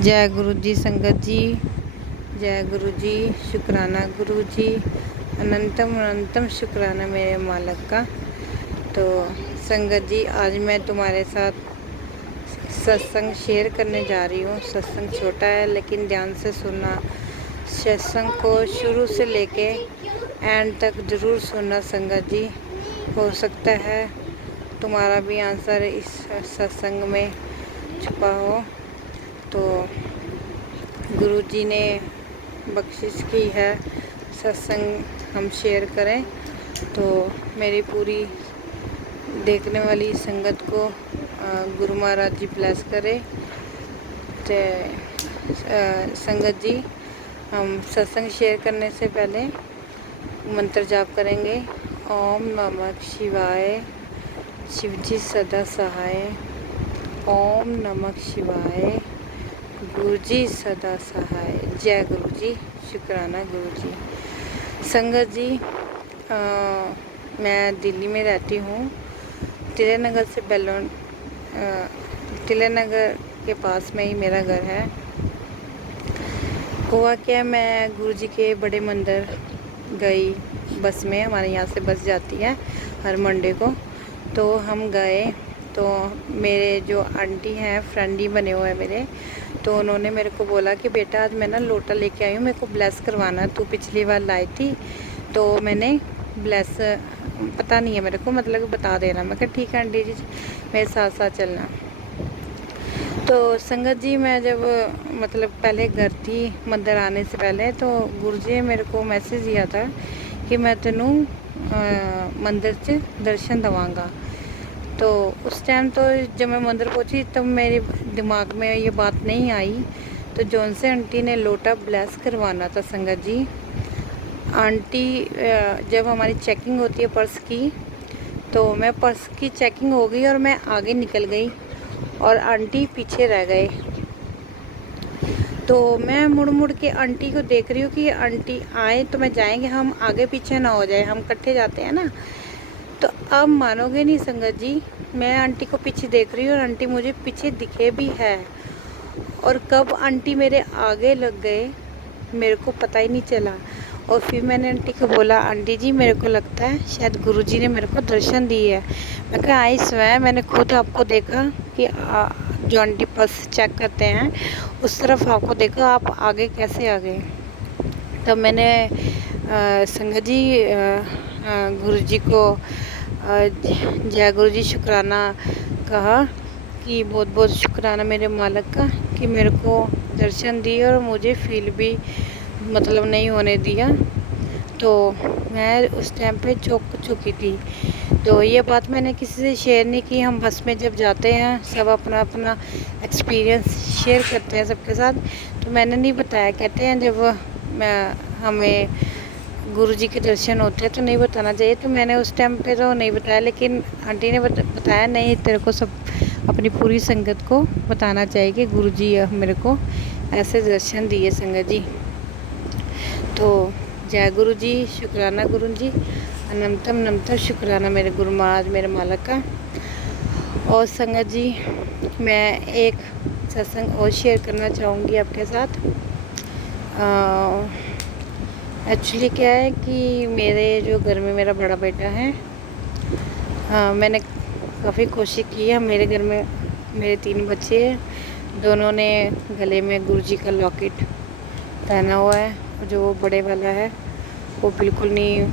जय गुरु जी संगत जी। जय गुरु जी। शुक्राना गुरु जी। अनंतम अनंतम शुक्राना मेरे मालिक का। तो संगत जी, आज मैं तुम्हारे साथ सत्संग शेयर करने जा रही हूँ। सत्संग छोटा है लेकिन ध्यान से सुनना। सत्संग को शुरू से लेके एंड तक ज़रूर सुनना संगत जी। हो सकता है तुम्हारा भी आंसर इस सत्संग में छुपा हो। तो गुरु जी ने बख्शिश की है सत्संग हम शेयर करें, तो मेरी पूरी देखने वाली संगत को गुरु महाराज जी ब्लेस करे। तो संगत जी, हम सत्संग शेयर करने से पहले मंत्र जाप करेंगे। ओम नमः शिवाय, शिव जी सदा सहाय। ओम नमः शिवाय, गुरु जी सदा सहाय। जय गुरु जी। शुक्राना गुरु जी। संगत जी, मैं दिल्ली में रहती हूँ। तिलक नगर से तिलक नगर के पास में ही मेरा घर है। हुआ क्या, मैं गुरु जी के बड़े मंदिर गई बस में। हमारे यहाँ से बस जाती है हर मंडे को। तो हम गए, तो मेरे जो आंटी हैं, फ्रेंड ही बने हुए हैं मेरे, तो उन्होंने मेरे को बोला कि बेटा आज मैं ना लोटा लेके आई हूँ, मेरे को ब्लेस करवाना। तू पिछली बार लाई थी तो मैंने ब्लेस, पता नहीं है मेरे को, मतलब बता देना। मैं कहा ठीक है आंटी जी, मेरे साथ साथ चलना। तो संगत जी, मैं जब मतलब पहले घर थी मंदिर आने से पहले, तो गुरु जी ने मेरे को मैसेज दिया था कि मैं तेनू मंदिर च दर्शन दवांगा। तो उस टाइम तो जब मैं मंदिर पहुंची तब मेरे दिमाग में ये बात नहीं आई। तो जौन से आंटी ने लोटा ब्लेस करवाना था संगत जी, आंटी जब हमारी चेकिंग होती है पर्स की, तो मैं पर्स की चेकिंग हो गई और मैं आगे निकल गई और आंटी पीछे रह गए। तो मैं मुड़ मुड़ के आंटी को देख रही हूँ कि आंटी आए तो मैं जाएंगे, हम आगे पीछे ना हो जाए, हम इकट्ठे जाते हैं ना। तो अब मानोगे नहीं संगत जी, मैं आंटी को पीछे देख रही हूँ और आंटी मुझे पीछे दिखे भी है। और कब आंटी मेरे आगे लग गए मेरे को पता ही नहीं चला। और फिर मैंने आंटी को बोला, आंटी जी मेरे को लगता है शायद गुरुजी ने मेरे को दर्शन दिए है। मैं कहा आई स्वयं मैंने खुद आपको देखा कि जो आंटी पर्स चेक करते हैं उस तरफ आपको देखा, आप आगे कैसे आ गए। तब मैंने संगत जी गुरुजी को जय गुरु जी शुक्राना कहा कि बहुत बहुत शुक्राना मेरे मालिक का कि मेरे को दर्शन दिए और मुझे फील भी मतलब नहीं होने दिया। तो मैं उस टाइम पे चौंक चुकी थी। तो ये बात मैंने किसी से शेयर नहीं की। हम बस में जब जाते हैं सब अपना अपना एक्सपीरियंस शेयर करते हैं सबके साथ, तो मैंने नहीं बताया। कहते हैं जब हमें गुरु जी के दर्शन होते हैं तो नहीं बताना चाहिए। तो मैंने उस टाइम पे तो नहीं बताया, लेकिन आंटी ने बताया नहीं तेरे को सब अपनी पूरी संगत को बताना चाहिए कि गुरु जी मेरे को ऐसे दर्शन दिए संगत जी। तो जय गुरु जी। शुक्राना गुरु जी। अनंतम अनंतम शुक्राना मेरे गुरु महाराज मेरे मालिक का। और संगत जी, मैं एक सत्संग और शेयर करना चाहूँगी आपके साथ। एक्चुअली क्या है कि मेरे जो घर में मेरा बड़ा बेटा है, मैंने काफ़ी कोशिश की है। मेरे घर में मेरे 3 बच्चे हैं, दोनों ने गले में गुरुजी का लॉकेट पहना हुआ है। जो बड़े वाला है वो बिल्कुल नहीं,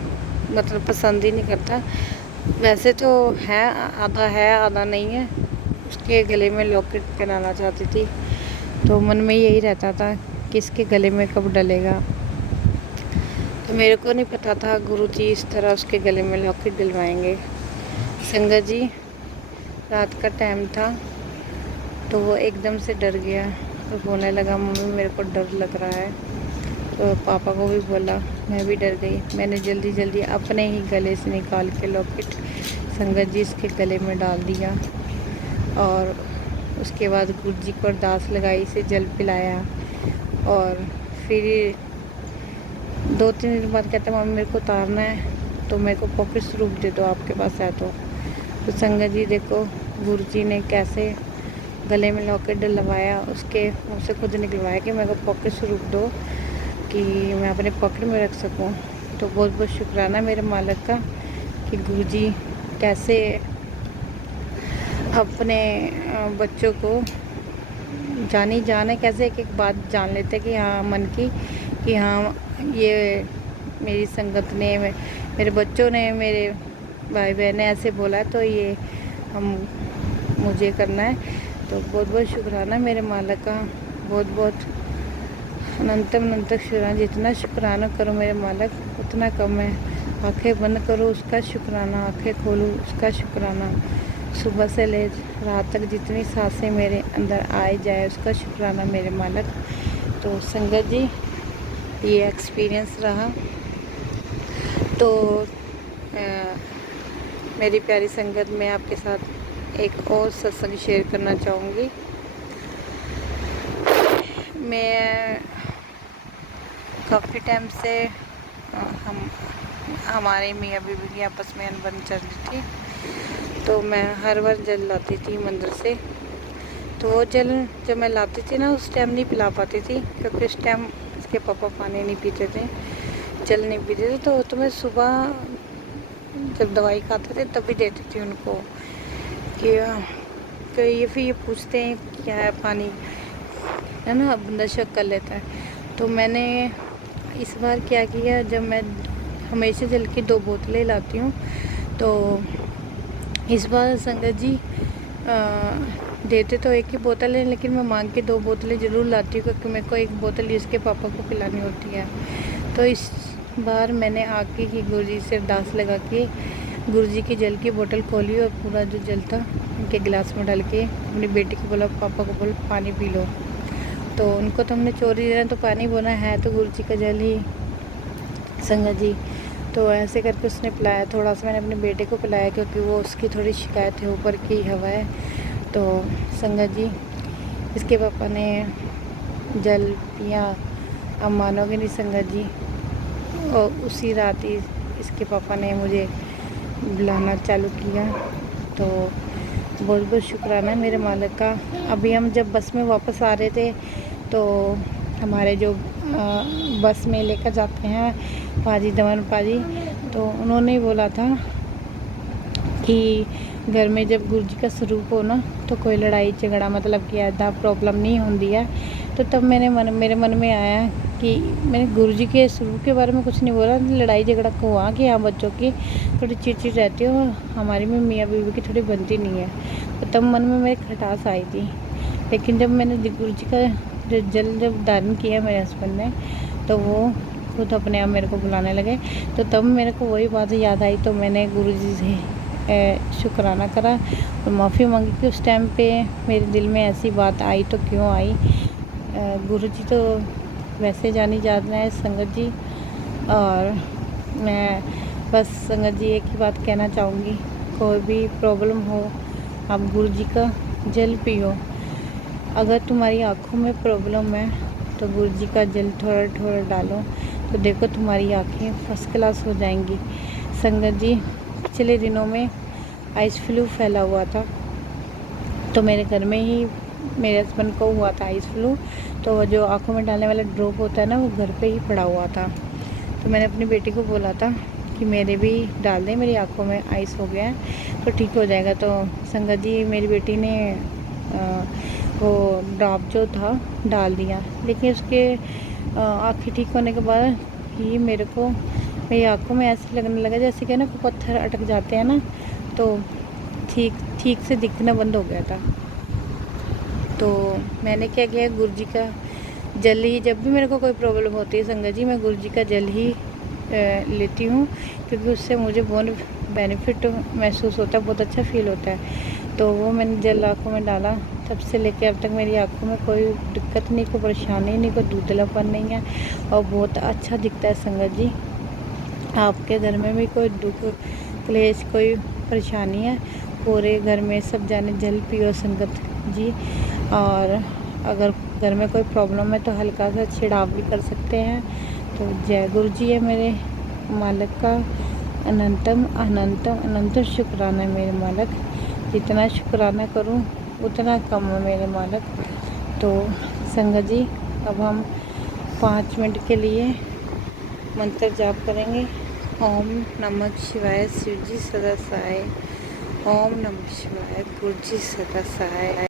मतलब पसंद ही नहीं करता। वैसे तो है आधा नहीं है। उसके गले में लॉकेट पहनाना चाहती थी, तो मन में यही रहता था कि इसके गले में कब डलेगा। तो मेरे को नहीं पता था गुरुजी इस तरह उसके गले में लॉकेट डलवाएंगे। संगत जी, रात का टाइम था तो वो एकदम से डर गया। तो बोलने लगा मम्मी मेरे को डर लग रहा है। तो पापा को भी बोला, मैं भी डर गई। मैंने जल्दी जल्दी अपने ही गले से निकाल के लॉकेट संगत जी इसके गले में डाल दिया। और उसके बाद गुरुजी को अरदास लगाई, इसे जल पिलाया। और फिर 2-3 दिन बाद कहता मम्मी मेरे को उतारना है, तो मेरे को पॉकेट स्वरूप दे दो आपके पास है तो संगत जी देखो गुरुजी ने कैसे गले में लॉकेट डलवाया, उसके मुँह से खुद निकलवाया कि मेरे को पॉकेट से रोक दो कि मैं अपने पॉकेट में रख सकूं। तो बहुत बहुत शुक्राना मेरे मालिक का कि गुरुजी कैसे अपने बच्चों को जानी जाने कैसे एक एक बात जान लेते कि हाँ मन की, कि हाँ ये मेरी संगत ने, मेरे बच्चों ने, मेरे भाई बहन ने ऐसे बोला तो ये हम मुझे करना है। तो बहुत बहुत शुक्राना मेरे मालिक का, बहुत बहुत अनंतम अनंत शुक्राना। जितना शुक्राना करो मेरे मालिक उतना कम है। आंखें बंद करो उसका शुक्राना, आंखें खोलो उसका शुक्राना। सुबह से ले रात तक जितनी सांसें मेरे अंदर आए जाए उसका शुक्राना मेरे मालिक। तो संगत जी ये एक्सपीरियंस रहा। तो मेरी प्यारी संगत, मैं आपके साथ एक और सत्संग शेयर करना चाहूँगी। मैं काफ़ी टाइम से हमारे मियाँ बीवी की आपस में अनबन चल रही थी। तो मैं हर बार जल लाती थी मंदिर से। तो वो जल जब मैं लाती थी ना उस टाइम नहीं पिला पाती थी, क्योंकि उस टाइम उसके पापा पानी नहीं पीते थे, जल नहीं पीते थे। तो मैं सुबह जब दवाई खाते थे तभी देती थी उनको कि ये फिर ये पूछते हैं क्या है पानी, है ना, बंदा शक कर लेता है। तो मैंने इस बार क्या किया, जब मैं हमेशा जल की 2 बोतलें लाती हूँ, तो इस बार संगत जी देते तो एक ही बोतल है, लेकिन मैं मांग के 2 बोतलें ज़रूर लाती हूँ, क्योंकि मेरे को एक बोतल इसके पापा को पिलानी होती है। तो इस बार मैंने आके ही गुरुजी से अरदास लगा के गुरुजी की जल की बोतल खोली और पूरा जो जल था उनके गिलास में डाल के अपनी बेटी को बोला, पापा को बोला पानी पी लो। तो उनको तो हमने चोरी देना तो पानी बोला है तो गुरुजी का जल ही संगत जी। तो ऐसे करके उसने पिलाया, थोड़ा सा मैंने अपने बेटे को पिलाया, क्योंकि वो उसकी थोड़ी शिकायत है, ऊपर की हवा है। तो संगत जी इसके पापा ने जल पिया, अब मानोगे नहीं संगत जी, और उसी रात ही इसके पापा ने मुझे बुलाना चालू किया। तो बहुत बहुत शुक्राना मेरे मालिक का। अभी हम जब बस में वापस आ रहे थे तो हमारे जो बस में लेकर जाते हैं पाजी, दमन पाजी, तो उन्होंने बोला था कि घर में जब गुरु जी का स्वरूप हो ना तो कोई लड़ाई झगड़ा मतलब कि ऐसा प्रॉब्लम नहीं होती है। तो तब मेरे मन में आया कि मैंने गुरु जी के स्वरूप के बारे में कुछ नहीं बोला, लड़ाई झगड़ा को हुआ कि हाँ बच्चों की थोड़ी चिड़चिड़ रहती है और हमारी में मियाँ बीवी की थोड़ी बनती नहीं है। तो तब मन में मेरी खटास आई थी। लेकिन जब मैंने गुरु जी का जल जब धारण किया मेरे हस्बैंड ने, तो वो खुद अपने आप मेरे को बुलाने लगे। तो तब मेरे को वही बात याद आई, तो मैंने गुरु जी से शुक्राना करा और माफ़ी मांगी कि उस टाइम पे मेरे दिल में ऐसी बात आई तो क्यों आई। गुरु जी तो वैसे जानी जाना है संगत जी। और मैं बस संगत जी एक ही बात कहना चाहूँगी, कोई भी प्रॉब्लम हो आप गुरु जी का जल पियो। अगर तुम्हारी आँखों में प्रॉब्लम है तो गुरु जी का जल थोड़ा थोड़ा डालो, तो देखो तुम्हारी आँखें फर्स्ट क्लास हो जाएंगी। संगत जी पिछले दिनों में आइस फ्लू फैला हुआ था, तो मेरे घर में ही मेरे हस्बैंड को हुआ था आइस फ्लू। तो जो आँखों में डालने वाला ड्रॉप होता है ना, वो घर पे ही पड़ा हुआ था। तो मैंने अपनी बेटी को बोला था कि मेरे भी डाल दें, मेरी आँखों में आइस हो गया है तो ठीक हो जाएगा। तो संगत जी मेरी बेटी ने वो ड्रॉप जो था डाल दिया, लेकिन उसके आँखें ठीक होने के बाद ही मेरी आँखों में ऐसे लगने लगा जैसे कि ना पत्थर अटक जाते हैं ना, तो ठीक से दिखना बंद हो गया था। तो मैंने क्या किया, गुरु जी का जल ही, जब भी मेरे को कोई प्रॉब्लम होती है संगत जी, मैं गुरु जी का जल ही लेती हूँ, क्योंकि उससे मुझे बहुत बेनिफिट महसूस होता है, बहुत अच्छा फील होता है। तो वो मैंने जल आँखों में डाला, तब से लेके अब तक मेरी आँखों में कोई दिक्कत नहीं, कोई परेशानी नहीं, कोई धुंधलापन नहीं है और बहुत अच्छा दिखता है संगत जी। आपके घर में भी कोई दुख क्लेश कोई परेशानी है, पूरे घर में सब जाने जल पियो संगत जी। और अगर घर में कोई प्रॉब्लम है तो हल्का सा छिड़ाव भी कर सकते हैं। तो जय गुरु जी है मेरे मालिक का, अनंतम अनंतम अनंत शुक्राना मेरे मालिक। जितना शुक्राना करूं उतना कम है मेरे मालिक। तो संगत जी अब हम 5 मिनट के लिए मंत्र जाप करेंगे। ओम नमः शिवाय शिव जी सदा सहाय। ओम नमः शिवाय गुरु जी सदा सहाय।